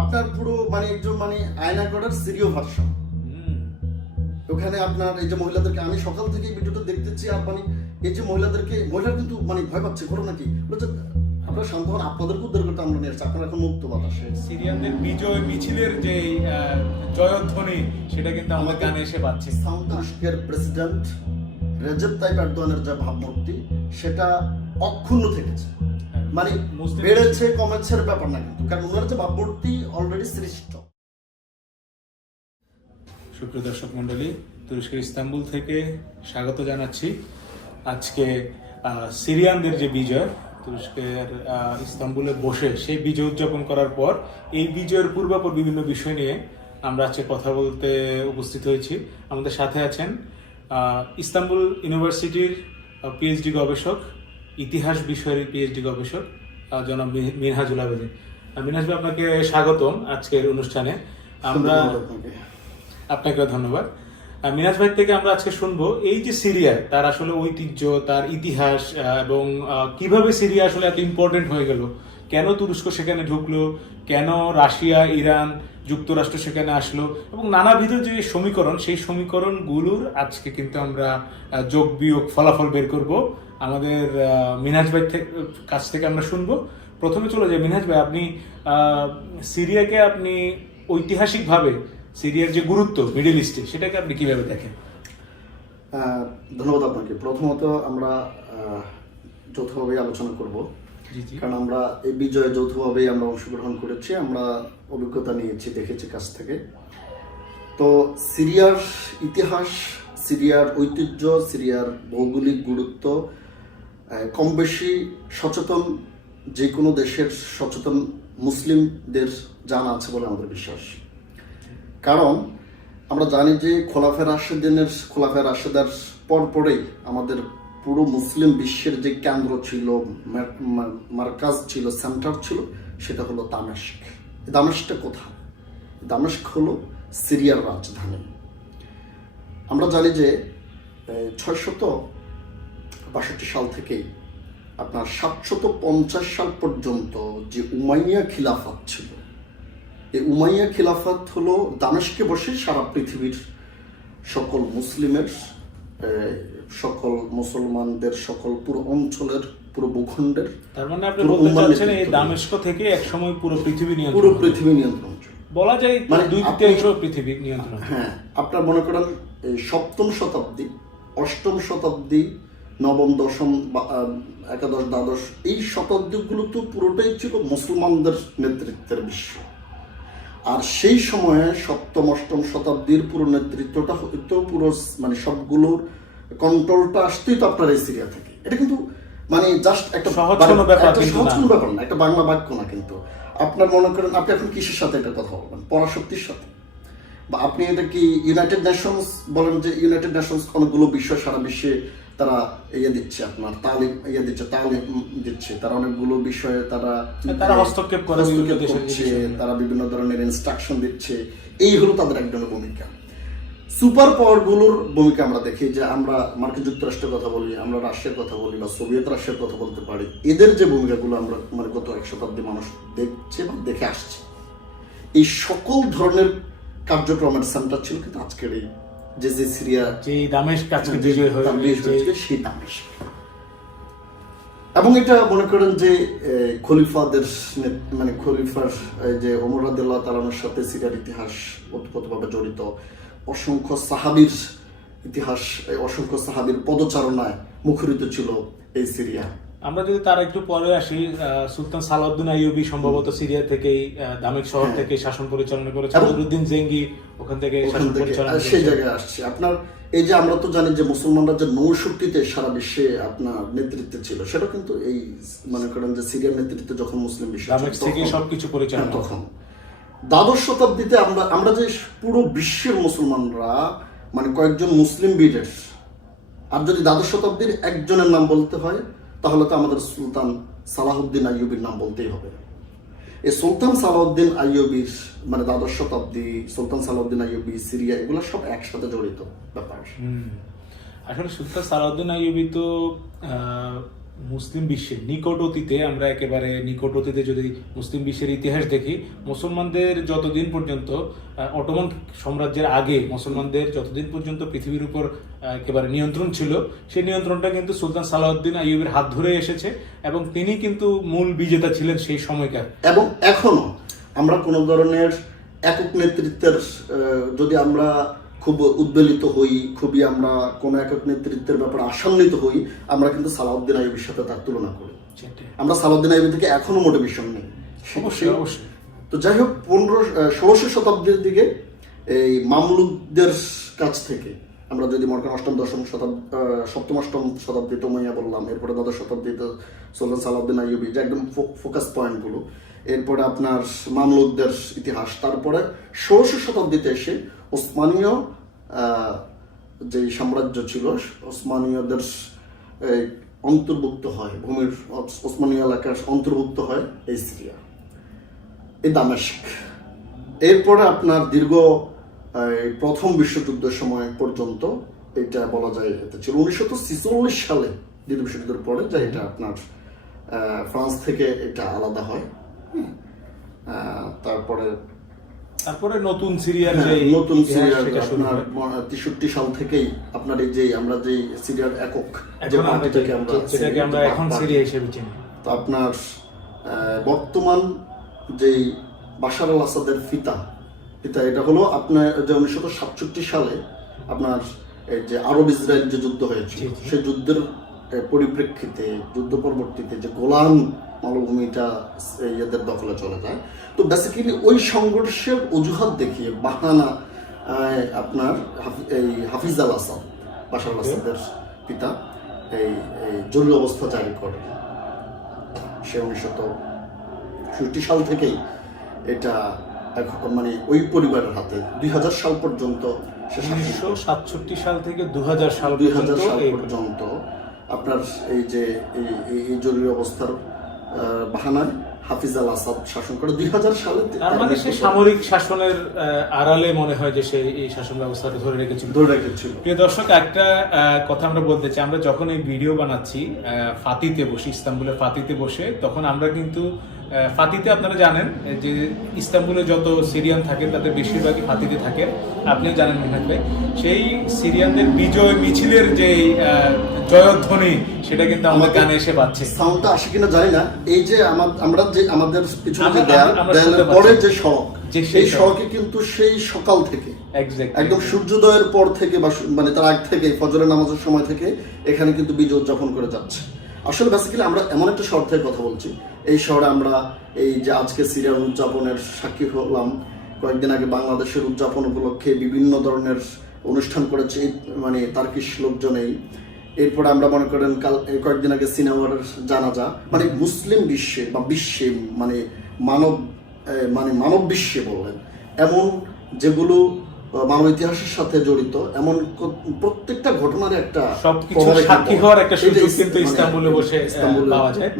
আপনার পুরো মানে একজন মানে আয়নাগড়ের সিরিয় ভার্সন। ওখানে আপনার এই যে মহিলাদেরকে আমি সকাল থেকে ভিডিওটা দেখতেছি, আর মানে এই যে মহিলারা কিন্তু মানে ভয় পাচ্ছে, ঘটনা কি বলছে আপনারা শান্ত হন, আপনাদেরকে উদ্ধার করতে আমরা নিয়ে আসছি, আপনারা এখন মুক্ত বাতাসে। সিরিয়ানদের বিজয় মিছিলের যে জয়ধ্বনি সেটা কিন্তু আমাদের কানে এসে পাচ্ছে। তুরস্কের প্রেসিডেন্ট রেজেপ তাইপ এরদোয়ানের যে ভাবমূর্তি সেটা অক্ষুণ্ণ থেকেছে, মানে বেড়েছে কমেছে ব্যাপার না কিন্তু, কারণ ওনার যে ভাবমূর্তি অলরেডি সৃষ্ট। সুপ্রিয় দর্শক মন্ডলী, তুরস্কের ইস্তাম্বুল থেকে স্বাগত জানাচ্ছি। আজকে সিরিয়ানদের যে বিজয়, তুরস্কের ইস্তাম্বুলে বসে সেই বিজয় উদযাপন করার পর এই বিজয়ের পূর্বাপর বিভিন্ন বিষয় নিয়ে আমরা আজকে কথা বলতে উপস্থিত হয়েছি। আমাদের সাথে আছেন ইস্তাম্বুল ইউনিভার্সিটির পিএইচডি গবেষক, ইতিহাস বিষয়ের পিএইচডি গবেষক জনাব মিনহাজুল আবেদিন। মিনহাজ ভাই, আপনাকে স্বাগতম আজকের অনুষ্ঠানে। আমরা আপনাকে ধন্যবাদ। মিনাজ ভাই থেকে আমরা আজকে শুনবো এই যে সিরিয়া, তার আসলে ঐতিহ্য, তার ইতিহাস এবং কিভাবে সিরিয়া আসলে এত ইম্পর্টেন্ট হয়ে গেল, কেন তুরস্ক সেখানে ঢুকলো, কেন রাশিয়া, ইরান, যুক্তরাষ্ট্র সেখানে আসলো, এবং নানাবিধ যে সমীকরণ, সেই সমীকরণগুলোর আজকে কিন্তু আমরা যোগ বিয়োগ ফলাফল বের করব। আমাদের মিনাজ ভাই কাছ থেকে আমরা শুনবো। প্রথমে চলে যাই মিনাজ ভাই, আপনি সিরিয়াকে আপনি ঐতিহাসিকভাবে সিরিয়ার যে গুরুত্ব মিডল ইস্টে, সেটাকে আপনি কিভাবে দেখেন? ধন্যবাদ আপনাকে। প্রথমত আমরা যৌথভাবে আলোচনা করব, কারণ আমরা এই বিজয়ে যৌথভাবে আমরা অংশগ্রহণ করেছি, আমরা অভিজ্ঞতা নিয়েছি, দেখেছি কাছ থেকে। তো সিরিয়ার ইতিহাস, সিরিয়ার ঐতিহ্য, সিরিয়ার ভৌগোলিক গুরুত্ব কম বেশি সচেতন যে কোনো দেশের সচেতন মুসলিমদের জানা আছে বলে আমাদের বিশ্বাস। কারণ আমরা জানি যে খোলাফায়ে রাশেদার পরপরেই আমাদের পুরো মুসলিম বিশ্বের যে কেন্দ্র ছিল, মার্কাজ ছিল, সেন্টার ছিল, সেটা হলো দামেস্ক। দামেস্কটা কোথায়? দামেস্ক হলো সিরিয়ার রাজধানী। আমরা জানি যে 662 সাল থেকে আপনার 750 সাল পর্যন্ত যে উমাইয়া খিলাফত ছিল, এই উমাইয়া খিলাফত হলো দামেস্কে বসে সারা পৃথিবীর সকল মুসলিমের, সকল মুসলমানদের, সকল পুরো অঞ্চলের, পুরো ভূখণ্ডের, তার মানে আপনি বলতে চাচ্ছেন এই দামেস্ক থেকে একসময় পুরো পৃথিবী নিয়ন্ত্রণ বলা যায়, মানে 2/3 পৃথিবী নিয়ন্ত্রণ। হ্যাঁ, আপনার মনে করেন 7ম শতাব্দী, 8ম শতাব্দী, 9ম, 10ম, 11শ, দ্বাদশ, এই শতাব্দীগুলো তো পুরোটাই ছিল মুসলমানদের নেতৃত্বের বিশ্ব। আর সেই সময়ে 7ম, 8ম শতাব্দীর পুরো নেতৃত্বটা হয়তো পুরো মানে সবগুলোর কন্ট্রোলটা আসতেই তো আপনার এই সিরিয়া থেকে। এটা কিন্তু মানে জাস্ট একটা সহজ ব্যাপার না, একটা বাংলা বাক্য না কিন্তু। আপনার মনে করেন আপনি এখন কিসের সাথে এটা কথা বলবেন? পরাশক্তির সাথে, বা আপনি এটা কি ইউনাইটেড নেশনস বলেন, যে ইউনাইটেড নেশনস অনেকগুলো বিষয় সারা বিশ্বে তারা দিচ্ছে, আপনার তালিম দিচ্ছে, তারা অনেকগুলো বিষয়ে তারা হস্তক্ষেপ করছে, তারা বিভিন্ন ধরনের ইনস্ট্রাকশন দিচ্ছে। এই হলো তাদের এক ধরনের ভূমিকা। সুপার পাওয়ার গুলোর ভূমিকা আমরা দেখি, যে আমরা মার্কিন যুক্তরাষ্ট্রের কথা বলি, আমরা রাশিয়ার কথা বলি, বা সোভিয়েত রাশিয়ার কথা বলতে পারি। এদের যে ভূমিকাগুলো আমরা মানে গত 1 শতাব্দী মানুষ দেখছে বা দেখে আসছে, এই সকল ধরনের কার্যক্রমের সেন্টার ছিল কিন্তু আজকের এই যে সিরিয়া, যে দামেস্ক আজকে বিজয় হয়েছে, সেই দামেস্ক। এবং এটা মনে করেন যে খলিফাদের মানে খলিফার যে ওমর রাদিয়াল্লাহু তাআলার সাথে সিরিয়ার ইতিহাস ওতপ্রোতভাবে জড়িত। অসংখ্য সাহাবীর ইতিহাস, অসংখ্য সাহাবীর পদচারণায় মুখরিত ছিল এই সিরিয়া। আমরা যদি তার একটু পরে আসি, সুলতান সালাউদ্দিন আইয়ুবী সম্ভবত সিরিয়া থেকেই, দামেস্ক শহর থেকে শাসন পরিচালনা করেছেন। বদরুদ্দিন জেঙ্গি ওখান থেকে শাসন পরিচালনা করেছেন। সেই জায়গায় আসছে আপনার এই যে আমরা তো জানি যে মুসলমানরা যে নৌশক্তিতে সারা বিশ্বে আপনার নেতৃত্বে ছিল, সেটা কিন্তু এই মনে করেন যে সিরিয়ার নেতৃত্বে যখন মুসলিম বিশ্ব দামেস্ক থেকে সবকিছু পরিচালনা, তখন দ্বাদশ শতাব্দীতে আমরা যে পুরো বিশ্বের মুসলমানরা মানে কয়েকজন মুসলিম বীরের, আর যদি দ্বাদশ শতাব্দীর একজনের নাম বলতে হয় তাহলে তো আমাদের সুলতান সালাহুদ্দিন আইয়ুবীর নাম বলতেই হবে। এই সুলতান সালাহুদ্দিন আইয়ুবীর মানে দ্বাদশ শতাব্দী, সুলতান সালাহুদ্দিন আইয়ুবী, সিরিয়া, এগুলো সব একসাথে জড়িত ব্যাপার। আসলে সুলতান সালাউদ্দিন আইয়ুবী তো মুসলিম বিশ্বের নিকট অতীতে, আমরা একেবারে নিকট অতীতে যদি মুসলিম বিশ্বের ইতিহাস দেখি, মুসলমানদের যতদিন পর্যন্ত অটোমান সাম্রাজ্যের আগে মুসলমানদের যতদিন পর্যন্ত পৃথিবীর উপর একেবারে নিয়ন্ত্রণ ছিল, সেই নিয়ন্ত্রণটা কিন্তু সুলতান সালাউদ্দিন আইয়ুবের হাত ধরে এসেছে এবং তিনি কিন্তু মূল বিজেতা ছিলেন সেই সময়কার। এবং এখনো আমরা কোনো ধরনের একক নেতৃত্বের যদি আমরা খুব উদ্বেলিত হই, খুবই আমরা কোনো একক নেতৃত্বের ব্যাপারে আশান্বিত হই, আমরা কিন্তু সালাউদ্দিন আইয়ুবের সাথে তার তুলনা করি। আমরা সালাউদ্দিন আইয়ুব থেকে এখনো মোটিভেশন নেই। অবশ্যই অবশ্যই। তো যাই হোক, 1600 শতাব্দীর দিকে এই মামলুকদের কাছ থেকে আমরা যদি মনে করেন সপ্তম অষ্টম শতাব্দীতে উমাইয়া বললাম, এরপরে দ্বাদশ শতাব্দীতে সুলতান সালাউদ্দিন আইয়ুবী, যে একদম ফোকাস পয়েন্টগুলো, এরপরে আপনার মামলুকদের ইতিহাস, তারপরে 1600 শতাব্দীতে এসে ওসমানীয় যে সাম্রাজ্য ছিল, ওসমানীয়দের অন্তর্ভুক্ত হয়, ভূমির ওসমানীয় এলাকার অন্তর্ভুক্ত হয় এই সিরিয়া, এই দামেস্ক। এরপরে আপনার দীর্ঘ প্রথম বিশ্বযুদ্ধের সময় পর্যন্ত এটা বলা যায় এটা ছিল। 1946 সালে দ্বিতীয় বিশ্বযুদ্ধের পরে যে এটা আপনার ফ্রান্স থেকে এটা আলাদা হয়। তারপরে নতুন সিরিয়ার নতুন সিরিয়ার আপনার 63 সাল থেকেই আপনার এই যে আমরা যে সিরিয়ার একক যেটাকে আমরা এখন সিরিয়া হিসেবে চিনি, তো আপনার বর্তমান যেই বাশার আল আসাদের পিতা এটা হলো আপনার যে 1967 সালে আপনার এই যে আরব ইসরায়েল যে যুদ্ধ হয়েছিল, সেই যুদ্ধের পরিপ্রেক্ষিতে যুদ্ধ পরবর্তীতে যে গোলান মালভূমিটা এদের দখলে চলে যায়। তো বেসিক্যালি ওই সংঘর্ষের অজুহাত দেখিয়ে বাহানা আপনার এই হাফিজ আল আসাদ, বাশার আল আসাদের পিতা, এই জরুরি অবস্থা জারি করে। সে 1967 সাল থেকেই এটা মানে ওই পরিবারের হাতে 2000 সাল পর্যন্ত, 1967 সাল থেকে 2000 সাল পর্যন্ত আপনার এই যে এই জরুরি অবস্থার বাহানায় হাফিজ আল আসাদ শাসন করে 2000 সালে। তার মানে সে সামরিক শাসনের আড়ালে মনে হয় যে সে এই শাসন ব্যবস্থাটা ধরে রেখেছিল। প্রিয় দর্শক, একটা কথা আমরা বলতে চাই, আমরা যখন এই ভিডিও বানাচ্ছি ফাতিতে বসে, ইস্তাম্বুলের ফাতিতে বসে, তখন আমরা কিন্তু ফাতিতে, আপনারা জানেন যে ইস্তাম্বুলে যত সিরিয়ান থাকে তাদের বেশিরভাগই ফাতিতে থাকে, আপনি জানেন মিনাত ভাই। সেই সিরিয়ানদের বিজয় মিছিলের যে জয়ধ্বনি, সেটা কিন্তু আমাদের কানে এসে পাচ্ছে। সাউন্ডটা আসে কিনা জানি না। এই যে আমরা যে আমাদের পিছনে যে দেয়ালের পরে যে সড়ক, সেই সড়কে কিন্তু সেই সকাল থেকে একদম সূর্যোদয়ের পর থেকে বা মানে তার আগ থেকে ফজরের নামাজের সময় থেকে এখানে কিন্তু বিজয় উদযাপন করে যাচ্ছে। আসলে বেসিক্যালি আমরা এমন একটা শহর থেকে কথা বলছি, এই শহরে আমরা এই যে আজকে সিরিয়াল উদযাপনের সাক্ষী হলাম, কয়েকদিন আগে বাংলাদেশের উদযাপন উপলক্ষে বিভিন্ন ধরনের অনুষ্ঠান করেছে মানে তার্কিশ লোকজনেই। এরপরে আমরা মনে করেন কয়েকদিন আগে সিনেমার জানাজা, মানে মুসলিম বিশ্বে বা বিশ্বে মানে মানব বিশ্বে বললেন এমন যেগুলো মানব ইতিহাসের সাথে জড়িত, এমন প্রত্যেকটা ঘটনার একটা সবকিছু সাক্ষী হওয়ার একটা সুযোগ কিন্তু ইস্তাম্বুলে বসে পাওয়া যায়।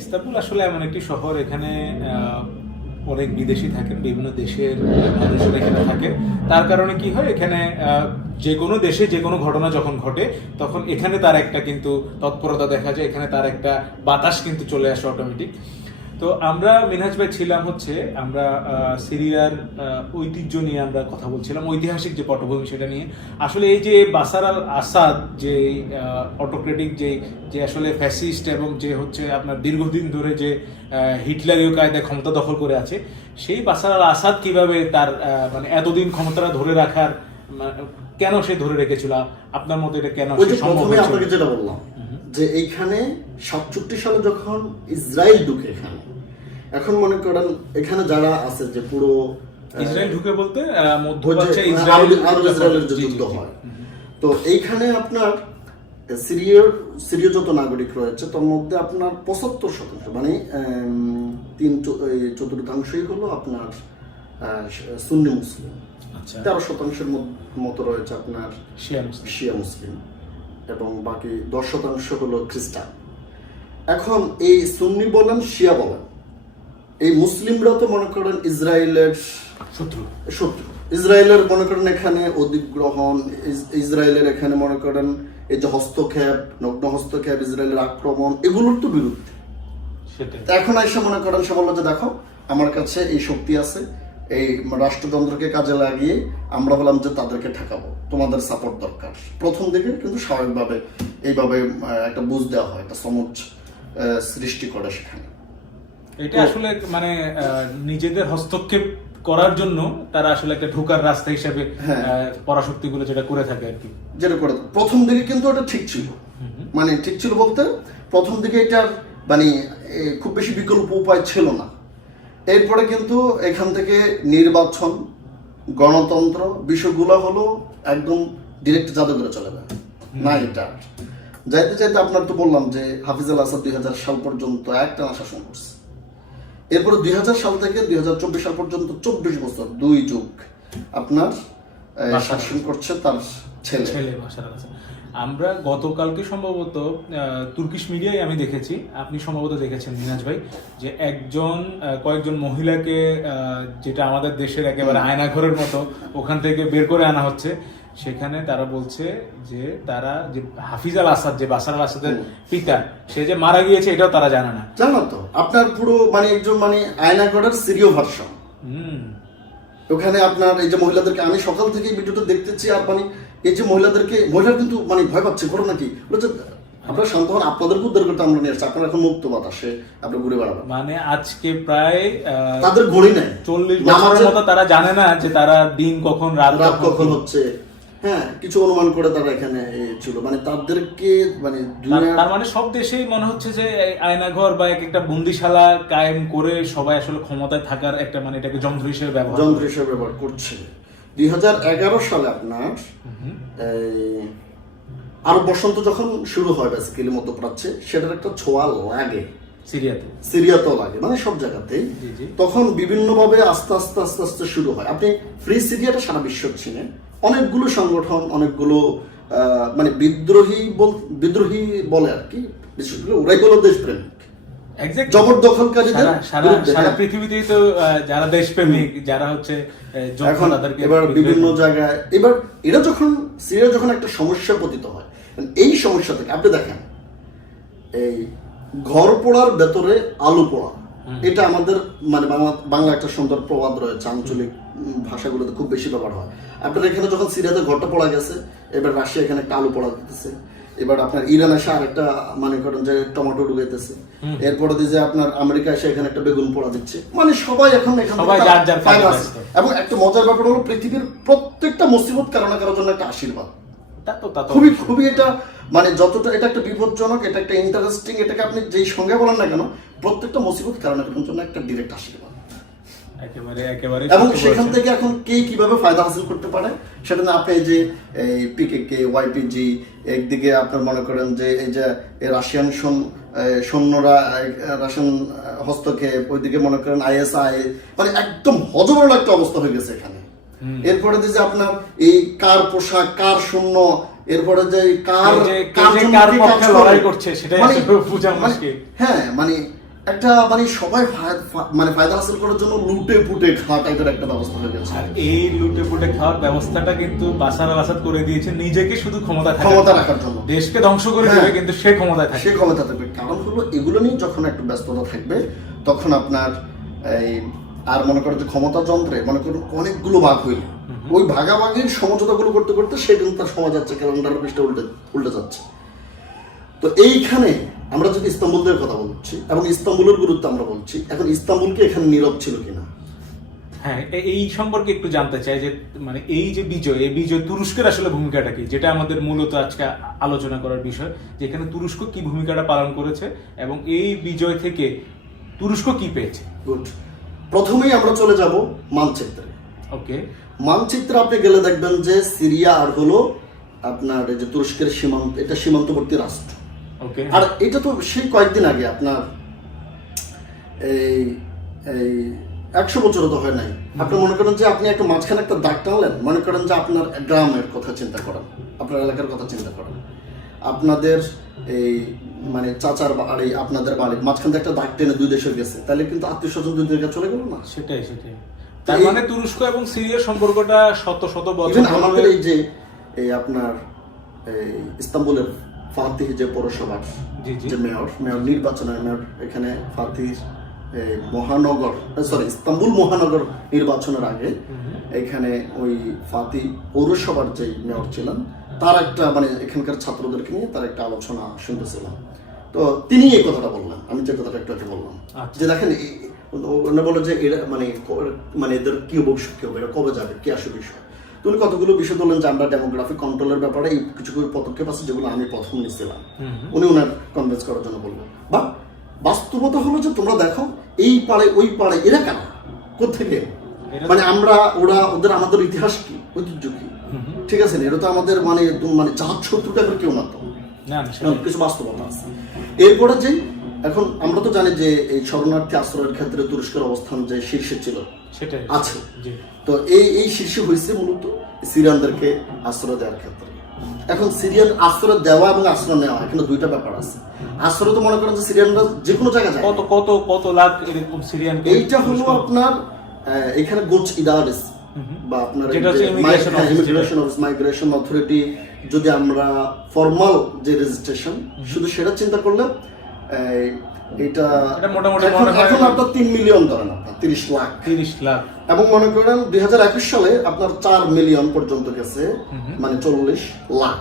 ইস্তাম্বুল আসলে এমন একটি শহর, এখানে অনেক বিদেশি থাকেন, বিভিন্ন দেশের মানুষের এখানে থাকে। তার কারণে কি হয়, এখানে যে কোনো দেশে যে কোনো ঘটনা যখন ঘটে তখন এখানে তার একটা কিন্তু তৎপরতা দেখা যায়, এখানে তার একটা বাতাস কিন্তু চলে আসে অটোমেটিক। তো আমরা মিনহাজ ভাই ছিলাম হচ্ছে, আমরা সিরিয়ার ঐতিহ্য নিয়ে আমরা কথা বলছিলাম, ঐতিহাসিক যে পটভূমি সেটা নিয়ে। আসলে এই যে বাশার আল আসাদ যে অটোক্রেটিক যে আসলে ফ্যাসিস্ট এবং যে হচ্ছে আপনার দীর্ঘদিন ধরে যে হিটলারীয় কায়দায় ক্ষমতা দখল করে আছে, সেই বাশার আল আসাদ কিভাবে তার মানে এতদিন ক্ষমতাটা ধরে রাখার, কেন সে ধরে রেখেছিল আপনার মতে, এটা কেন সম্ভব হয়েছিল? আপনাকে যেটা বললাম যে এইখানে 67 সালে যখন ইসরায়েল ঢুকে এখানে, এখন মনে করেন এখানে যারা আছে যে পুরো ইসরায়েল ঢুকে বলতে মধ্যপ্রাচ্যে ইসরায়েলের যে যুদ্ধ হয়, তো এইখানে আপনার সিরীয় যত নাগরিক রয়েছে তার মধ্যে আপনার 75% মানে 3/4 হলো আপনার সুন্নি মুসলিম, 13% মতো রয়েছে আপনার শিয়া মুসলিম, এবং বাকি 10% হলো খ্রিস্টান। এখন এই সুন্নি বলেন শিয়া বলেন, এই মুসলিমরা তো মনে করেন ইসরায়েলের শত্রু, ইসরায়েলের মনে করেন এখানে অধিগ্রহণ, ইসরায়েলের এখানে মনে করেন এই যে হস্তক্ষেপ, নগ্ন হস্তক্ষেপ, ইসরায়েলের আক্রমণ, এগুলোর তো বিরুদ্ধে। সেটাই। তা এখন এসে মনে করেন সে বললো যে দেখো আমার কাছে এই শক্তি আছে, এই রাষ্ট্রযন্ত্রকে কাজে লাগিয়ে আমরা বললাম যে তাদেরকে ঠেকাবো, তোমাদের সাপোর্ট দরকার। প্রথম দিকে কিন্তু স্বাভাবিকভাবে এইভাবে একটা বুঝ দেওয়া হয়, একটা সমুচ সৃষ্টি করে সেখানে। এটা আসলে মানে নিজেদের হস্তক্ষেপ করার জন্য তারা আসলে একটা ঢোকার রাস্তা হিসেবে পরাশক্তিগুলো যেটা করে থাকে আর কি, যেটা করে প্রথম দিকে কিন্তু এটা ঠিক ছিল। মানে ঠিক ছিল বলতে প্রথম দিকে এটার মানে খুব বেশি বিকল্প উপায় ছিল না। এরপরে কিন্তু এখান থেকে নির্বাচন, গণতন্ত্র বিষয়গুলো হলো একদম ডিরেক্ট জাদুঘরে চলে যায় না। এটা যাইতে যাইতে আপনার তো বললাম যে হাফিজ আল আসাদ 2000 সাল পর্যন্ত একটানা শাসন করছে। এরপরে 2000 সাল থেকে 2024 সাল পর্যন্ত 24 বছর, 2 যুগ আপনার শাসন করছে তার ছেলে বাশার আল আসাদ। আমরা গতকালকে সম্ভবত তুর্কিশ মিডিয়ায় আমি দেখেছি, আপনি সম্ভবত দেখেছেন মিনাজ ভাই, যে কয়েকজন মহিলাকে যেটা আমাদের দেশের একেবারে আয়নাঘরের মতো ওখান থেকে বের করে আনা হচ্ছে। সেখানে তারা বলছে যে তারা যে হাফিজ আল আসাদ, যে বাশার আল আসাদের পিতা, সে যে মারা গিয়েছে এটাও তারা জানে না। জানো তো আপনার পুরো মানে একজন মানে আয়নাঘরের সিরিয় ভার্সন। ওখানে আপনার এই যে মহিলাদেরকে আমি সকাল থেকে ভিডিওটা দেখতেছি, আর মানে এই যে মহিলারা কিন্তু মানে ভয় পাচ্ছে, ঘটনা কি বলছে আপনারা শান্ত হন, আপনাদেরকে উদ্ধার করতে আমরা নিয়ে আসছি, আপনারা এখন মুক্ত বাতাসে আপনি ঘুরে বেড়াবেন। মানে আজকে প্রায় তাদের ঘড়ি নাই, 40 বছরের মতো তারা জানে না যে তারা দিন কখন রাত কখন হচ্ছে। হ্যাঁ, কিছু অনুমান করে তারা এখানে ছিল। মানে তাদেরকে মানে তার মানে সব দেশেই মনে হচ্ছে যে আয়নাঘর বা একটা বন্দিশালা কায়েম করে সবাই আসলে ক্ষমতায় থাকার একটা মানে এটাকে যন্ত্র হিসেবে ব্যবহার করছে। 2011 সালে আপনার আরব বসন্ত যখন শুরু হয় বেসিক্যালি মধ্যপ্রাচ্যে, সেটার একটা ছোঁয়া লাগে সিরিয়াতেও লাগে, মানে সব জায়গাতেই। তখন বিভিন্নভাবে আস্তে আস্তে আস্তে আস্তে শুরু হয়। আপনি ফ্রি সিরিয়াটা সারা বিশ্ব চিনে, অনেকগুলো সংগঠন, অনেকগুলো মানে বিদ্রোহী বলে আর কি, বিশেষ করে ওরাই হলো দেশপ্রেমিক, জবরদখলকারীদের সারা পৃথিবীতেই তো যারা দেশপ্রেমিক, যারা হচ্ছে এখন এবার বিভিন্ন জায়গায় এবার এরা সিরিয়া যখন একটা সমস্যা পতিত হয়, এই সমস্যা থেকে আপনি দেখেন এই ঘর পোড়ার ভেতরে আলু পোড়া, এটা আমাদের মানে বাংলা একটা সুন্দর প্রবাদ রয়েছে, আঞ্চলিক ভাষাগুলোতে খুব বেশি ব্যবহার হয়। আপনার এখানে যখন সিরিয়াতে ঘরটা পড়া গেছে, এবার রাশিয়া এখানে একটা আলু পোড়া দিতেছে, এবার আপনার ইরান এসে আরেকটা মানে করেন যে টমেটো ঢুকাইতেছে, এরপরে দিয়ে যে আপনার আমেরিকা এসে এখানে একটা বেগুন পোড়া দিচ্ছে। মানে সবাই এখন এবং একটা মজার ব্যাপার হলো পৃথিবীর প্রত্যেকটা মুসিবত কারো না কারোর জন্য একটা আশীর্বাদ। খুবই এটা মানে যতটা এটা একটা বিপজ্জনক, এটা একটা ইন্টারেস্টিং, এটাকে আপনি যেই সঙ্গে বলেন না কেন, প্রত্যেকটা মুসিবত কারো না কারোর জন্য একটা ডিরেক্ট আশীর্বাদ। একেবারে এবং সেখান থেকে এখন কে কিভাবে ফায়দা হাসিল করতে পারে সেটা না, আপনি যে এই পিকেকে, ওয়াইপিজি, একদিকে আপনার মনে করেন যে এই যে রাশিয়ান সৈন্যরা রাশিয়ান হস্তক্ষেপ, ওইদিকে মনে করেন ISI, মানে একদম হজবরল একটা অবস্থা হয়ে গেছে এখানে। এরপরে যে আপনার এই কার পোশাক, কার শূন্য, এরপরে যে কার লড়াই করছে সেটাই বোঝা মুশকিল। হ্যাঁ, মানে একটা মানে সবাই মানে ফায়দা হাসিল করার জন্য লুটে পুটে খাওয়া টাইপের একটা ব্যবস্থা হয়ে গেছে। আর এই লুটে পুটে খাওয়ার ব্যবস্থাটা কিন্তু বাশার আল আসাদ করে দিয়েছে নিজেকে শুধু ক্ষমতা রাখার জন্য, দেশকে ধ্বংস করে দেবে কিন্তু সে ক্ষমতায় থাকবে। কারণ হলো এগুলো নিয়ে যখন একটু ব্যস্ততা থাকবে, তখন আপনার এই আর মনে করেন যে ক্ষমতা যন্ত্রে মনে করুন অনেকগুলো ভাগ হইল, ওই ভাগাভাগির সমঝোতাগুলো করতে করতে সে কিন্তু তার সমাজ যাচ্ছে, ক্যালেন্ডার পৃষ্ঠা উল্টে যাচ্ছে। তো এইখানে আমরা যদি ইস্তাম্বুলের কথা বলছি এবং ইস্তাম্বুলের গুরুত্ব আমরা বলছি, এখন ইস্তাম্বুলকে এখানে নীরব ছিল কিনা? হ্যাঁ, এই সম্পর্কে একটু জানতে চাই যে মানে এই যে বিজয় তুরস্কের আসলে ভূমিকাটা কি, যেটা আমাদের মূলত আজকে আলোচনা করার বিষয়, যে এখানে তুরস্ক কি ভূমিকাটা পালন করেছে এবং এই বিজয় থেকে তুরস্ক কি পেয়েছে। গুড, প্রথমেই আমরা চলে যাব মানচিত্রে। ওকে, মানচিত্রে আপনি গেলে দেখবেন যে সিরিয়া আর হলো আপনার এই যে তুরস্কের সীমান্ত, এটা সীমান্তবর্তী রাষ্ট্র। ওকে, আর এটা তো সেই কয়েকদিন আগে আপনার এই 100 বছরও তো হয় নাই। আপনি মনে করেন যে আপনি একটা মাঝখানে একটা দাগ টানলেন, মনে করেন যে আপনার গ্রামের কথা চিন্তা করেন, আপনার এলাকার কথা চিন্তা করেন, আপনাদের এই মানে চাচার বাড়ি, আপনাদের বাড়ি, মাঝখানে একটা দাগ টেনে দুই দেশে গেছে, তাহলে কিন্তু আত্মীয় স্বজন দুই জায়গায় চলে গেল না। সেটাই তার মানে তুরস্ক এবং সিরিয়ার সম্পর্কটা শত বছর আমাদের এই যে এই আপনার এই ইস্তাম্বুলের ফাতিহ যে পৌরসভার যে মেয়র নির্বাচনের মেয়র, এখানে ফাতিহ মহানগর ইস্তাম্বুল মহানগর নির্বাচনের আগে এখানে ওই ফাতিহ পৌরসভার যে মেয়র ছিলেন তার একটা মানে এখানকার ছাত্রদেরকে নিয়ে তার একটা আলোচনা শুনতেছিলাম। তো তিনি এই কথাটা বললেন, আমি যে কথাটা একটু আগে বললাম যে দেখেন ওনারা বলে যে এরা মানে এদের কি ভবিষ্যৎ কি হবে, এরা কবে যাবে, কি আসে বিষয়। তো উনি কতগুলো বিষয় বললেন যে আমরা ডেমোগ্রাফিক কন্ট্রোলের ব্যাপারে এই কিছু পদক্ষেপ আছে যেগুলো আমি প্রথম নিচ্ছিলাম, উনি ওনার কনভিন্স করার জন্য বললেন। বা বাস্তবতা হলো যে তোমরা দেখো এই পাড়ে ওই পাড়ে এরা কেন, কোথেকে, মানে আমরা ওদের আমাদের ইতিহাস কি, ঐতিহ্য কি, ঠিক আছে না, এটা তো আমাদের মানে জাত শত্রুটা কেউ না, তো কিছু বাস্তবতা আছে। এরপরে যে এখন আমরা তো জানি যে এই শরণার্থী আশ্রয়ের ক্ষেত্রে তুরস্কের অবস্থান যে শীর্ষে ছিল আছে, তো এই শীর্ষে হয়েছে মূলত সিরিয়ানদেরকে আশ্রয় দেওয়ার ক্ষেত্রে। এখন সিরিয়ান আশ্রয় দেওয়া এবং আশ্রয় নেওয়া এখানে দুইটা ব্যাপার আছে। আশ্রয় তো মনে করেন যে সিরিয়ানরা যে কোনো জায়গায় যায়, কত লাখ এরকম সিরিয়ান, এইটা হলো আপনার এখানে গোচ ইদারিস বা আপনার ইমিগ্রেশন অফিস, মাইগ্রেশন অথরিটি, যদি আমরা ফর্মাল যে রেজিস্ট্রেশন শুধু সেটা চিন্তা করলে এটা মোটামুটি এখন আপনার 3 মিলিয়ন ধরেন, আপনার 30 লাখ, এবং মনে করেন 2021 সালে আপনার 4 মিলিয়ন পর্যন্ত গেছে, মানে 40 লাখ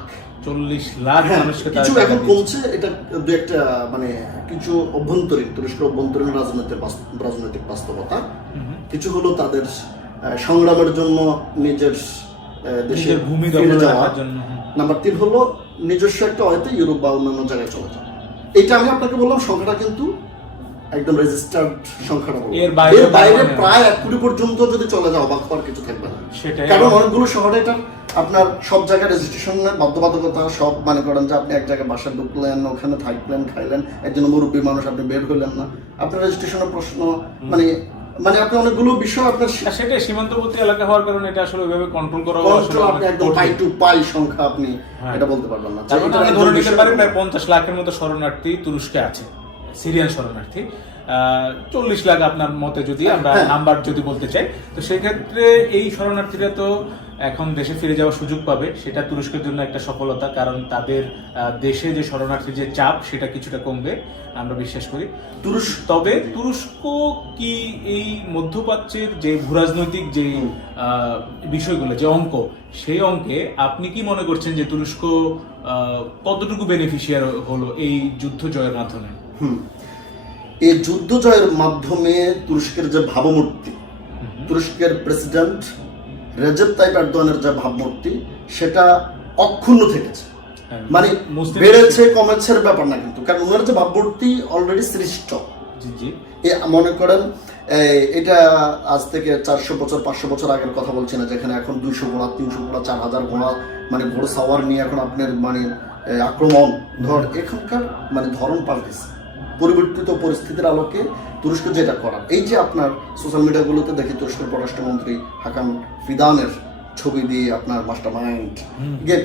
কিছু এখন কমছে। এটা দু একটা মানে কিছু অভ্যন্তরীণ তুরস্কের অভ্যন্তরীণ রাজনৈতিক বাস্তবতা, কিছু হলো তাদের সংগ্রামের জন্য নিজের দেশের ভূমি দখল করার জন্য, নাম্বার 3 হলো নিজস্ব একটা হয়তো ইউরোপ বা অন্যান্য জায়গায় চলে যাওয়া। এটা আমি আপনাকে বললাম সংখ্যাটা কিন্তু একদম রেজিস্টার্ড সংখ্যাটা বললাম, এর বাইরে প্রায় 1 কোটি পর্যন্ত যদি চলে যাও অবাক হওয়ার কিছু থাকবে না। কারণ অনেকগুলো শহরে এটা আপনার সব জায়গায় রেজিস্ট্রেশনের বাধ্যবাধকতা, সব মানে করেন যে আপনি এক জায়গায় বাসা ঢুকলেন, ওখানে থাকলেন, খাইলেন, একজন মুরব্বী মানুষ, আপনি বের হইলেন না, আপনার রেজিস্ট্রেশনের প্রশ্ন মানে আপনি অনেকগুলো বিষয় আপনার সেটা সীমান্তবর্তী এলাকা হওয়ার কারণে এটা আসলে ওইভাবে কন্ট্রোল করা আপনি একদম পাই টু পাই সংখ্যা আপনি এটা বলতে পারবেন না। আপনি ধরে নিতে পারেন প্রায় 50 লাখের মতো শরণার্থী তুরস্কে আছে, সিরিয়ান শরণার্থী। 40 লাখ আপনার মতে যদি আমরা নাম্বার যদি বলতে চাই, তো সেক্ষেত্রে এই শরণার্থীরা তো এখন দেশে ফিরে যাওয়ার সুযোগ পাবে, সেটা তুরস্কের জন্য একটা সফলতা, কারণ তাদের দেশে যে শরণার্থীর যে চাপ সেটা কিছুটা কমবে আমরা বিশ্বাস করি। তবে তুরস্ক কি এই মধ্যপ্রাচ্যের যে ভূরাজনৈতিক যে বিষয়গুলো, যে অঙ্ক, সেই অঙ্কে আপনি কি মনে করছেন যে তুরস্ক কতটুকু বেনিফিশিয়ার হলো এই যুদ্ধ জয়ের মাধ্যমে? এই যুদ্ধ জয়ের মাধ্যমে তুরস্কের যে ভাবমূর্তি, তুরস্কের প্রেসিডেন্ট রেজেপ তাইপ এরদোয়ানের যে ভাবমূর্তি সেটা অক্ষুণ্ণ থেকেছে, মানে বেড়েছে কমেছে ব্যাপার না কিন্তু, কারণ ওনার যে ভাবমূর্তি অলরেডি সৃষ্ট। মনে করেন এটা আজ থেকে 400 বছর 500 বছর আগের কথা বলছি না, যেখানে এখন 200 ঘোড়া 300 ঘোড়া 4000 ঘোড়া মানে ঘোড় সাওয়ার নিয়ে এখন আপনার মানে আক্রমণ এখানকার মানে ধরন পাল্টেছে পরিবর্তিত পরিস্থিতির আলোকে। তুরস্ক যেটা করার, এই যে আপনার সোশ্যাল মিডিয়াগুলোতে দেখি তুরস্কের পররাষ্ট্রমন্ত্রী হাকান ফিদানের ছবি দিয়ে আপনার মাস্টার মাইন্ড,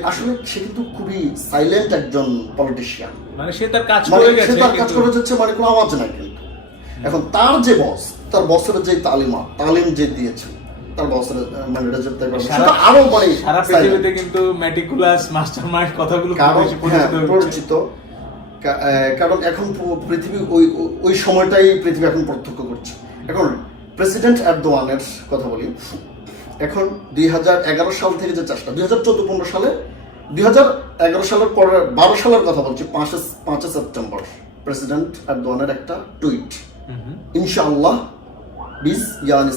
আসলে সে কিন্তু খুবই সাইলেন্ট একজন পলিটিশিয়ান, মানে সে তার কাজ করে যাচ্ছে, মানে কোনো আওয়াজ নাই কিন্তু। এখন তার যে বস, তার বসের যে তালিম যে দিয়েছে তার বসের মানে রেজেপ তাইপ এরদোয়ান আরো মানে সারা পৃথিবীতে কিন্তু ম্যাটিকুলাস মাস্টারমাইন্ড কথাগুলো পরিচিত, কারণ এখন পৃথিবী ওই সময়টাই পৃথিবী এখন প্রত্যক্ষ করছে। এখন প্রেসিডেন্ট এরদোয়ানের কথা বলি, এখন 2011 সাল থেকে যে চেষ্টা, 2014-15 সালে 2011 সালের পরে 12 সালের কথা বলছি, 5 সেপ্টেম্বর প্রেসিডেন্ট এরদোয়ানের একটা টুইট, ইনশাআল্লাহ biz yani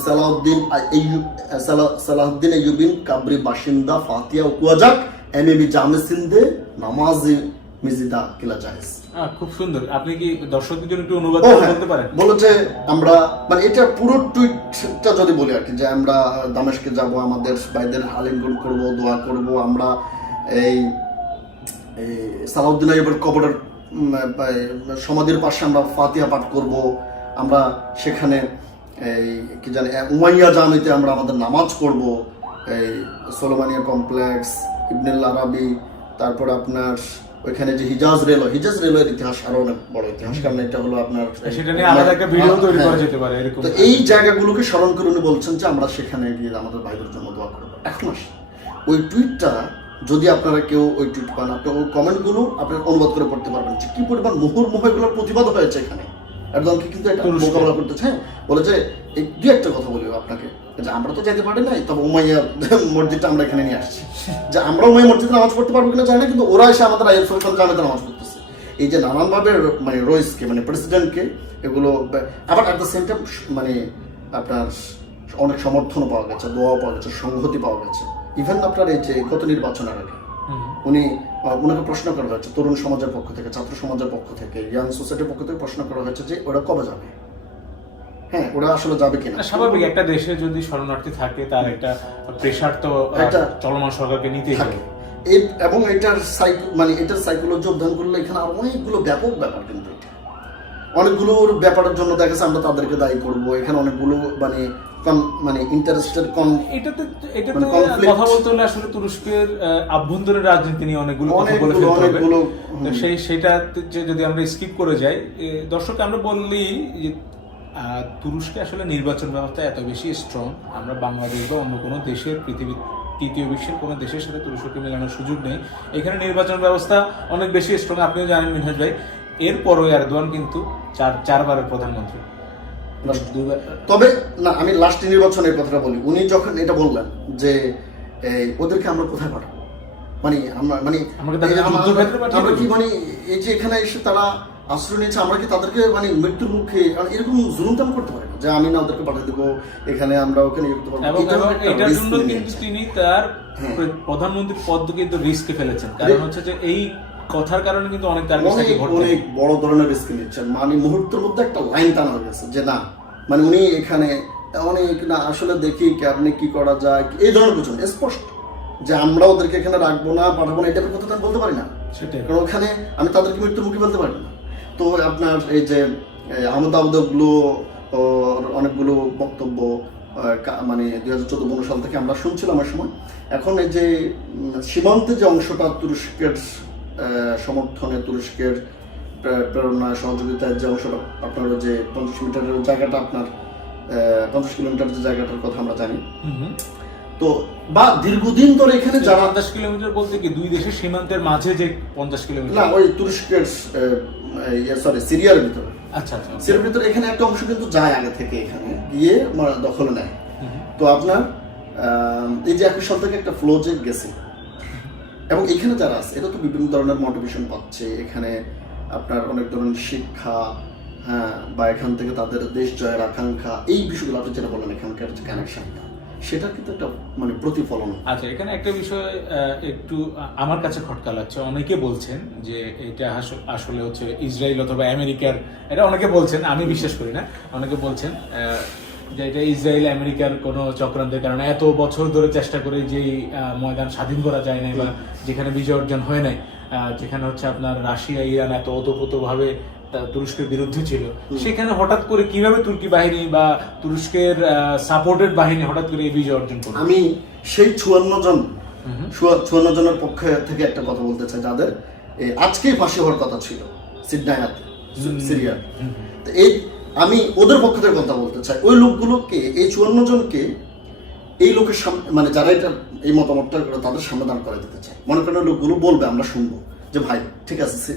Selahaddin Eyyubi'nin kabri başında Fatiha okuyacak Emevi Camisi'nde namazı মিজিদা কিলাজাইজ। খুব সুন্দর। আপনি কি দর্শকদের জন্য একটু অনুবাদ করতে পারেন? বলো যে আমরা মানে এটা পুরো টুইটটা যদি বলি আর কি, যে আমরা দামেস্কে যাব, আমাদের ভাইদের আলিঙ্গন করব, দোয়া করব, আমরা এই সালাউদ্দিন আইয়ুবের কবরের সমাধির পাশে আমরা ফাতিহা পাঠ করব, আমরা সেখানে এই কি জানি উমাইয়া জামিতে আমরা আমাদের নামাজ পড়ব, এই সোলোমানিয়া কমপ্লেক্স, ইবনুল আরাবি, তারপর আপনার ওইখানে যে হিজাজ রেলওয়ের ইতিহাস আরো অনেক বড় ইতিহাস, কারণ এটা হলো আপনার সেটা নিয়ে আলাদা একটা ভিডিও তৈরি করা যেতে পারে এরকম। তো এই জায়গাগুলোকে স্মরণ করে উনি বলছেন যে আমরা সেখানে গিয়ে আমাদের ভাইদের জন্য দোয়া করব। এখন আসি ওই টুইটটা যদি আপনারা কেউ ওই টুইট পান, আপনার ওই কমেন্টগুলো আপনারা অনুবাদ করে পড়তে পারবেন যে কি পরিমাণ মুহুর্মুহু এগুলোর প্রতিবাদ হয়েছে এখানে। এরদোয়ানকে কিন্তু এটা মোকাবেলা করতেছে। বলে যে এই দু একটা কথা বলি আপনাকে, যে আমরা তো যেতে পারি নাই, তবে উমাইয়া মসজিদটা আমরা এখানে নিয়ে আসছি, যে আমরা উমাইয়া মসজিদে নামাজ পড়তে পারবো কিনা জানি না, কিন্তু ওরা এসে আমাদের আইএফ জামাতে নামাজ পড়তেছে। এই যে নানানভাবে মানে রয়েসকে মানে প্রেসিডেন্টকে এগুলো, আবার অ্যাট দ্য সেম টাইম মানে আপনার অনেক সমর্থনও পাওয়া গেছে, দোয়াও পাওয়া গেছে, সংহতি পাওয়া গেছে। ইভেন আপনার এই যে গত নির্বাচনের আগে ওনাকে প্রশ্ন করা হয়েছে তরুণ সমাজের পক্ষ থেকে, ছাত্র সমাজের পক্ষ থেকে, ইয়াং সোসাইটির পক্ষ থেকে প্রশ্ন করা হয়েছে যে ওরা কবে যাবে, হ্যাঁ ওরা আসলে যাবে কিনা। স্বাভাবিক, একটা দেশে যদি শরণার্থী থাকে তার একটা প্রেশার তো একটা চলমান সরকারকে নিতেই থাকে। এবং এটার মানে এটার সাইকোলজি অধ্যয়ন করলে এখানে আর অনেকগুলো ব্যাপক ব্যাপার, কিন্তু অনেকগুলোর ব্যাপারের জন্য দেখা যাচ্ছে আমরা তাদেরকে দায়ী করব। এখানে অনেকগুলো মানে ইন্টারেস্টেড এটাতে কথা বলতে হলে আসলে তুরস্কের আভ্যন্তরীণ রাজনীতি নিয়ে অনেকগুলো কথা বলে ফেলতে হবে। সেটা যদি আমরা স্কিপ করে যাই, দর্শক আমরা বললি যে তুরস্কে আসলে নির্বাচন ব্যবস্থা এত বেশি স্ট্রং, আমরা বাংলাদেশ বা অন্য কোনো দেশের পৃথিবীর তৃতীয় বিশ্বের কোনো দেশের সাথে তুরস্ককে মেলানোর সুযোগ নেই। এখানে নির্বাচন ব্যবস্থা অনেক বেশি স্ট্রং, আপনিও জানেন মিনহাজ ভাই। এরপরও এরদোয়ান কিন্তু চারবারের প্রধানমন্ত্রী। তবে না, আমি লাস্ট নির্বাচনের কথাটা বলি, উনি যখন এটা বললেন যে ওদেরকে আমরা কোথায় পাঠাবো, মানে আমরা কি মানে এই যে এখানে এসে তারা আশ্রয় নিয়েছে, আমরা কি তাদেরকে মানে মৃত্যুর মুখে এরকম জুলুম তো করতে পারি না যে আমি না ওদেরকে পাঠিয়ে দেবো এখানে, আমরা ওখানে এটার জন্য কিন্তু তিনি তার প্রধানমন্ত্রীর পদ কিন্তু রিস্কে ফেলেছেন। কারণ হচ্ছে যে এই কথার কারণে কিন্তু অনেক অনেক বড় ধরনের রিস্ক নিচ্ছেন। মানে মুহূর্তের মধ্যে একটা লাইন টানা হয়ে গেছে যে না, মানে উনি এখানে অনেক না আসলে দেখি আপনি কি করা যায়, এই ধরনের কিছু স্পষ্ট যে আমরা ওদেরকে এখানে রাখবো না, পাঠাবো না, এটা কথা তো আমি বলতে পারি না, কারণ ওখানে আমি তাদেরকে মৃত্যুর মুখে বলতে পারি না। তো আপনার এই যে আহমদ আবদগুলো অনেকগুলো বক্তব্য মানে 2014-15 সাল থেকে আমরা শুনছিলাম আমার সময়। এখন এই যে সীমান্তে যে অংশটা তুরস্কের সমর্থনে, তুরস্কের প্রেরণা সহযোগিতার যে অংশটা, আপনার যে 50 মিটারের জায়গাটা, আপনার 50 কিলোমিটার যে জায়গাটার কথা আমরা জানি, তো বা দীর্ঘদিন ধরে এখানে যারা 50 কিলোমিটার বলতে কি দুই দেশের সীমান্তের মাঝে যে 50 কিলোমিটার, না ওই তুরস্কের সিরিয়ার ভিতরে, আচ্ছা সিরিয়ার ভিতরে এখানে একটা অংশ কিন্তু যায় আগে থেকে, এখানে গিয়ে দখলে নেয়। তো আপনার এই যে 21 সাল থেকে একটা ফ্লো যে গেছে, এবং এখানে যারা আছে এটা তো বিভিন্ন ধরনের মোটিভেশন পাচ্ছে, এখানে আপনার অনেক ধরনের শিক্ষা, হ্যাঁ, বা এখান থেকে তাদের দেশ জয়ের আকাঙ্ক্ষা, এই বিষয়গুলো আপনি যেটা বললেন এখানকার যে কানেকশনটা, সেটা কিন্তু একটা মানে প্রতিফলন। আচ্ছা, এখানে একটা বিষয় একটু আমার কাছে খটকা লাগছে। অনেকে বলছেন যে এটা আসলে হচ্ছে ইসরায়েল অথবা আমেরিকার, এটা অনেকে বলছেন, আমি বিশ্বাস করি না, অনেকে বলছেন যে এটা ইসরায়েল আমেরিকার কোনো চক্রান্তের কারণে এত বছর ধরে চেষ্টা করে যেই ময়দান স্বাধীন করা যায় নাই বা যেখানে বিজয় অর্জন হয় নাই, যেখানে হচ্ছে আপনার রাশিয়া ইরান এত ওতপ্রোতভাবে তুরস্কের বিরুদ্ধে ছিল, সেখানে হঠাৎ করে কিভাবে তুর্কি বাহিনী বা তুরস্কের সাপোর্টেড বাহিনী হঠাৎ করে এই বিজয় অর্জন করবে। আমি সেই 54 জনের পক্ষে থেকে একটা কথা বলতে চাই, যাদের আজকেই ফাঁসি হওয়ার কথা ছিল সিডনাইতে, সিরিয়া। এই আমি ওদের পক্ষ থেকে কথা বলতে চাই, ওই লোকগুলোকে, এই 54 জনকে এই লোকের সামনে, মানে যারা এটা এই মতামতটা তাদের সামনে দাঁড় করে দিতে চাই। মনে করেন লোকগুলো বলবে, আমরা শুনবো যে ভাই ঠিক আছে,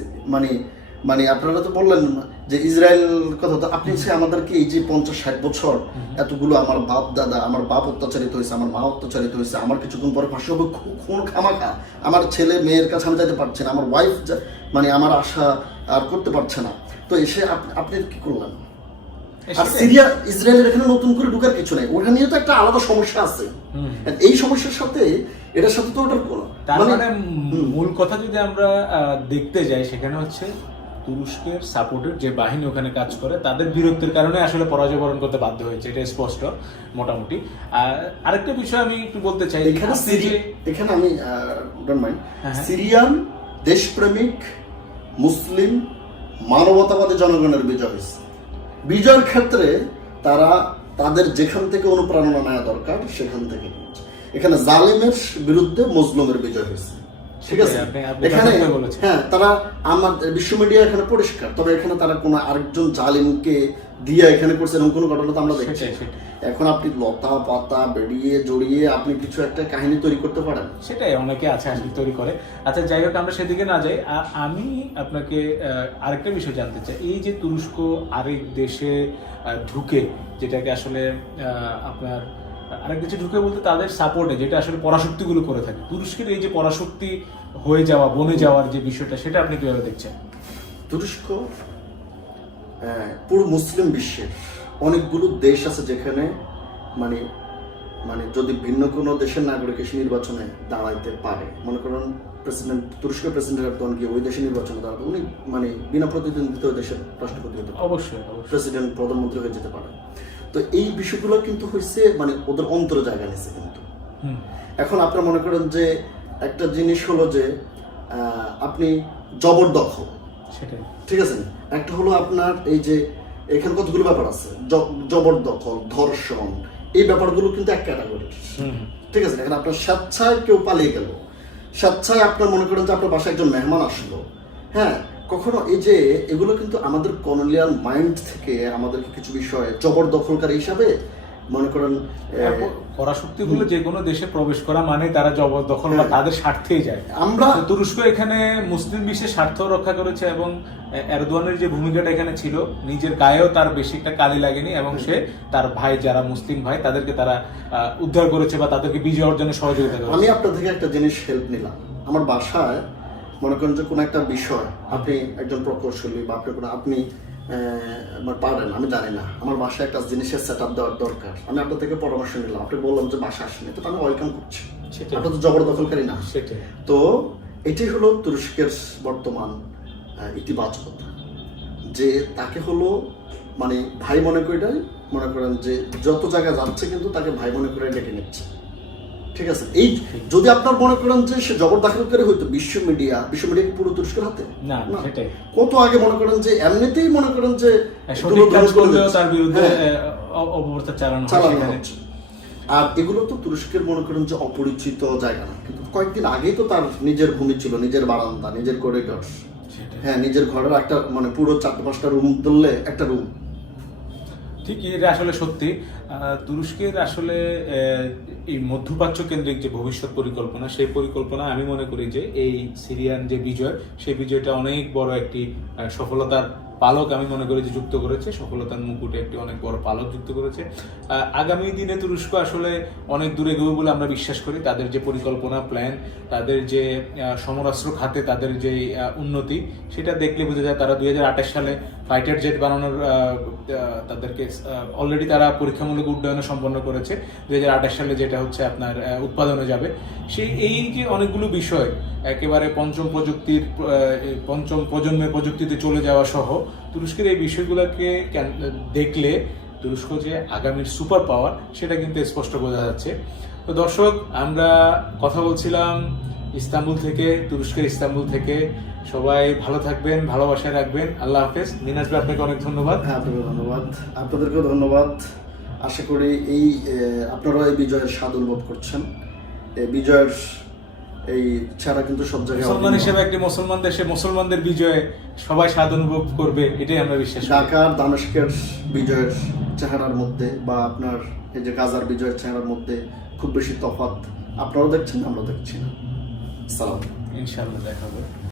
মানে আপনারা তো বললেন যে ইসরায়েল কথা, তো আপনি সে আমাদেরকে এই যে 50-60 বছর এতগুলো, আমার বাপ দাদা, আমার বাপ অত্যাচারিত হয়েছে, আমার মা অত্যাচারিত হয়েছে, আমার কিছুক্ষণ পরে ফাঁসি হবে, খুন খামাখা, আমার ছেলে মেয়ের কাছে আমি যেতে পারছি না, আমার ওয়াইফ মানে আমার আশা আর করতে পারছে না, তো এসে আপনি কি করলেন? আর সিরিয়া ইসরায়েলের এখানে নতুন করে ঢুকার কিছু নেই, ওখানে তো একটা আলাদা সমস্যা আছে, এই সমস্যার সাথে এটার সাথে তো ওটার মানে মূল কথা যদি আমরা দেখতে যাই, সেখানে হচ্ছে তুরস্কের সাপোর্টের যে বাহিনী ওখানে কাজ করে তাদের বীরত্বের কারণে আসলে পরাজয় বরণ করতে বাধ্য হয়েছে, এটা স্পষ্ট মোটামুটি। আরেকটা বিষয় আমি একটু বলতে চাই, এখানে আমি ডোন্ট মাইন্ড, সিরিয়ান দেশপ্রেমিক মুসলিম মানবতাবাদী জনগণের বিজয় হয়েছে। বিজয়ের ক্ষেত্রে তারা তাদের যেখান থেকে অনুপ্রেরণা নেওয়া দরকার সেখান থেকে, এখানে জালেমের বিরুদ্ধে মজলুমের বিজয় হয়েছে। ঠিক আছে, আপনি এখানে যথার্থ বলেছেন। হ্যাঁ তারা আমাদের বিশ্ব মিডিয়া এখানে পরিষ্কার, তবে এখানে তারা কোনো আরেকজন জালিমকে দিয়ে এখানে করছে এরকম কোনো ঘটনা তো আমরা দেখছি। এখন আপনি লতা পাতা বেরিয়ে জড়িয়ে আপনি কিছু একটা কাহিনী তৈরি করতে পারেন, সেটাই অনেকে আছে আসলে তৈরি করে। আচ্ছা যাই হোক, আমরা সেদিকে না যাই। আমি আপনাকে আরেকটা বিষয় জানতে চাই, এই যে তুরস্ক আরেক দেশে ঢুকে, যেটাকে আসলে আপনার আরেক দেশে ঢুকে বলতে তাদের সাপোর্টে যেটা আসলে পরাশক্তিগুলো করে থাকে, তুরস্কের এই যে পরাশক্তি হয়ে যাওয়া, বনে যাওয়ার যে বিষয়টা, সেটা আপনি কিভাবে দেখছেন? তুরস্ক পুরো মুসলিম বিশ্বের অনেকগুলো দেশ আছে যেখানে মানে মানে যদি ভিন্ন কোনো দেশের নাগরিক এসে নির্বাচনে দাঁড়াইতে পারে, মনে করেন প্রেসিডেন্ট, তুরস্কের প্রেসিডেন্ট এরদোয়ান গিয়ে ওই দেশে নির্বাচনে দাঁড়াবে, উনি মানে বিনা প্রতিদ্বন্দ্বিতা ওই দেশের রাষ্ট্রপতি হতে পারে, অবশ্যই প্রেসিডেন্ট প্রধানমন্ত্রী হয়ে যেতে পারে। তো এই বিষয়গুলো কিন্তু হয়েছে মানে ওদের অন্তরে জায়গা নিচ্ছে কিন্তু। এখন আপনারা মনে করেন যে একটা জিনিস হলো যে আপনি জবরদখল, সেটাই ঠিক আছে, একটা হলো আপনার এই যে এখানে কতগুলো ব্যাপার আছে, জবরদখল, ধর্ষণ, এই ব্যাপারগুলো কিন্তু এক ক্যাটাগরি, ঠিক আছে। এখন আপনার স্বেচ্ছায় কেউ পালিয়ে গেল, স্বেচ্ছায় আপনার মনে করেন যে আপনার বাসায় একজন মেহমান আসলো, হ্যাঁ, কখনো এই যে এগুলো কিন্তু আমাদের কলোনিয়াল মাইন্ড থেকে আমাদেরকে কিছু বিষয় জবরদখলকারী হিসাবে মনে করেন পরাশক্তিগুলো যে কোনো দেশে প্রবেশ করা মানে তারা জবরদখল বা তাদের স্বার্থেই যায়। আমরা তুরস্ক এখানে মুসলিম বিশ্বের স্বার্থ রক্ষা করেছে এবং এরদোয়ানের যে ভূমিকাটা এখানে ছিল, নিজের গায়েও তার বেশি একটা কালি লাগেনি এবং সে তার ভাই যারা মুসলিম ভাই তাদেরকে তারা উদ্ধার করেছে বা তাদেরকে বিজয় অর্জনে সহযোগিতা করেছে। আমি আপনার থেকে একটা জিনিস হেল্প নিলাম, আমার বাসায় মনে করেন যে কোনো একটা বিষয় আপনি একজন প্রকৌশলী বা আপনি পারেন, আমি জানি না, আমার বাসায় একটা জিনিসের সেট আপ দেওয়ার দরকার, আমি আপনার থেকে পরামর্শ নিলাম, আপনি বললাম যে বাসা আসেনি, তো আমি ওয়েলকাম করছি, আপনার তো জবরদখলকারী না। তো এটাই হলো তুরস্কের বর্তমান ইতিবাচকতা, যে তাকে হলো মানে ভাই মনে করে, মনে করেন যে যত জায়গায় যাচ্ছে কিন্তু তাকে ভাই মনে করে ডেকে নিচ্ছে, ঠিক আছে। এই যদি আপনার মনে করেন যে সে জবরদখলকারী হইতো, বিশ্ব মিডিয়া কি পুরো তুরস্কের হাতে না, কত আগে মনে করেন যে এমনিতেই মনে করেন যে তার বিরুদ্ধে অপপ্রচার চালানো হচ্ছে। আর এগুলো তো তুরস্কের মনে করেন যে অপরিচিত জায়গা না, কিন্তু কয়েকদিন আগেই তো তার নিজের ভূমি ছিল, নিজের বারান্দা, নিজের করিডর, হ্যাঁ, নিজের ঘরের একটা মানে পুরো 4-5টা রুম ধরলে একটা রুম। ঠিক, এটা আসলে সত্যি। তুরস্কের আসলে এই মধ্যপ্রাচ্য কেন্দ্রিক যে ভবিষ্যৎ পরিকল্পনা, সেই পরিকল্পনা আমি মনে করি যে এই সিরিয়ান যে বিজয়, সেই বিজয়টা অনেক বড় একটি সফলতার পালক আমি মনে করি যে যুক্ত করেছে, সফলতার মুকুটে একটি অনেক বড় পালক যুক্ত করেছে। আগামী দিনে তুরস্ক আসলে অনেক দূরে এগোবে বলে আমরা বিশ্বাস করি। তাদের যে পরিকল্পনা, প্ল্যান, তাদের যে সমরাস্ত্র খাতে তাদের যে উন্নতি, সেটা দেখলে বোঝা যায় তারা 2028 সালে ফাইটার জেট বানানোর তাদেরকে অলরেডি তারা পরীক্ষামূলক উড্ডয়ন সম্পন্ন করেছে। 2028 সালে যেটা হচ্ছে আপনার উৎপাদনে যাবে। সেই এই যে অনেকগুলো বিষয় একেবারে পঞ্চম প্রজন্মের প্রযুক্তিতে চলে যাওয়া সহ তুরস্কের এই বিষয়গুলোকে দেখলে তুরস্ক যে আগামীর সুপার পাওয়ার, সেটা কিন্তু স্পষ্ট বোঝা যাচ্ছে। তো দর্শক, আমরা কথা বলছিলাম ইস্তাম্বুল থেকে, তুরস্কের ইস্তাম্বুল থেকে। সবাই ভালো থাকবেন, ভালোবাসায় রাখবেন। আল্লাহ হাফেজ। মিনাজ ভাই, আপনাকে অনেক ধন্যবাদ। হ্যাঁ, আপনাকে ধন্যবাদ, আপনাদেরকেও ধন্যবাদ। আশা করি এই আপনারা এই বিজয়ের স্বাদ অনুভব করছেন। এই বিজয়ের এই ছাড়া কিন্তু সব জায়গায় মুসলমান হিসেবে একটি মুসলমান দেশে মুসলমানদের বিজয়ে সবাই স্বাদ অনুভব করবে, এটাই আমরা বিশ্বাস করি। ঢাকার দামেস্কের বিজয়ের চেহারার মধ্যে বা আপনার এই যে গাজার বিজয়ের চেহারার মধ্যে খুব বেশি তফাৎ আপনারাও দেখছেন, আমরাও দেখছি না। সালাম, ইনশাআল্লাহ দেখা হবে।